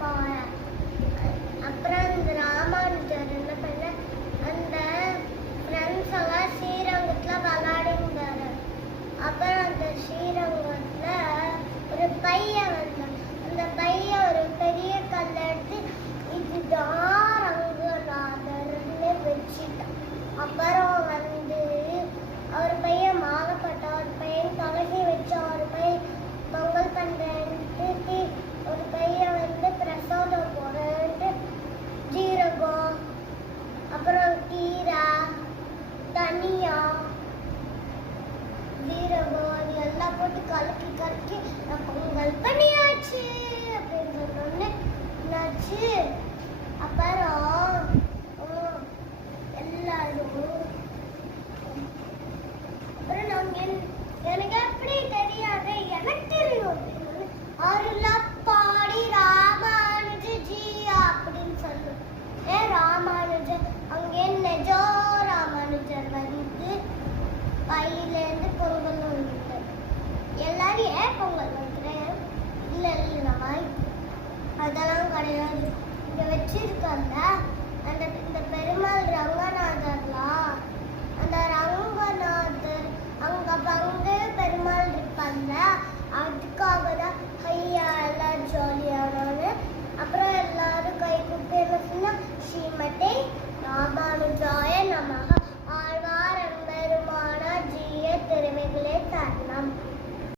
போறேன். அப்புறம் இந்த ராமானுஜர் என்ன பண்ண, அந்த ஃப்ரெண்ட்ஸ் எல்லாம் ஸ்ரீரங்கத்துல விளையாடிருந்தாரு. அப்புறம் அந்த ஸ்ரீரங்கத்துல ஒரு பையன் வந்தான். அந்த பையன் ஒரு பெரிய கல்லை எடுத்து இதுதான் ரங்கநாதர்னு வச்சுட்டான். அப்புறம் வந்து அவர் பையன் மாலை போட்டான், ஒரு பையன் துளசி வச்சான், ஒரு பையன் பொங்கல் பண்றேன்ட்டு, ஒரு பையன் வந்து பிரசாதம் போடுறேன்ட்டு ஜீரகம், அப்புறம் கீரை, தனியா, ஜீரகம் அது எல்லாம் போட்டு கலக்கி கலக்கி நான் பொங்கல் பண்ணியாச்சு அப்படின்னு சொன்னோன்னே என்னாச்சு. அப்புறம் எல்லாரும் அப்புறம் நாங்க எனக்கு எப்படி தெரியாது, எனக்கு தெரியும் அருளப்பாடி ராமானுஜி அப்படின்னு சொல்லும். ராமானுஜர் அங்கே நெஜோ ராமானுஜர் வந்து பையிலேருந்து பொங்கல் வந்துட்டு எல்லாரும் ஏன் பொங்கல் வந்துட்டேன்? இல்லை இல்லை நான் அதெல்லாம் கிடையாது, இங்கே வச்சிருக்கல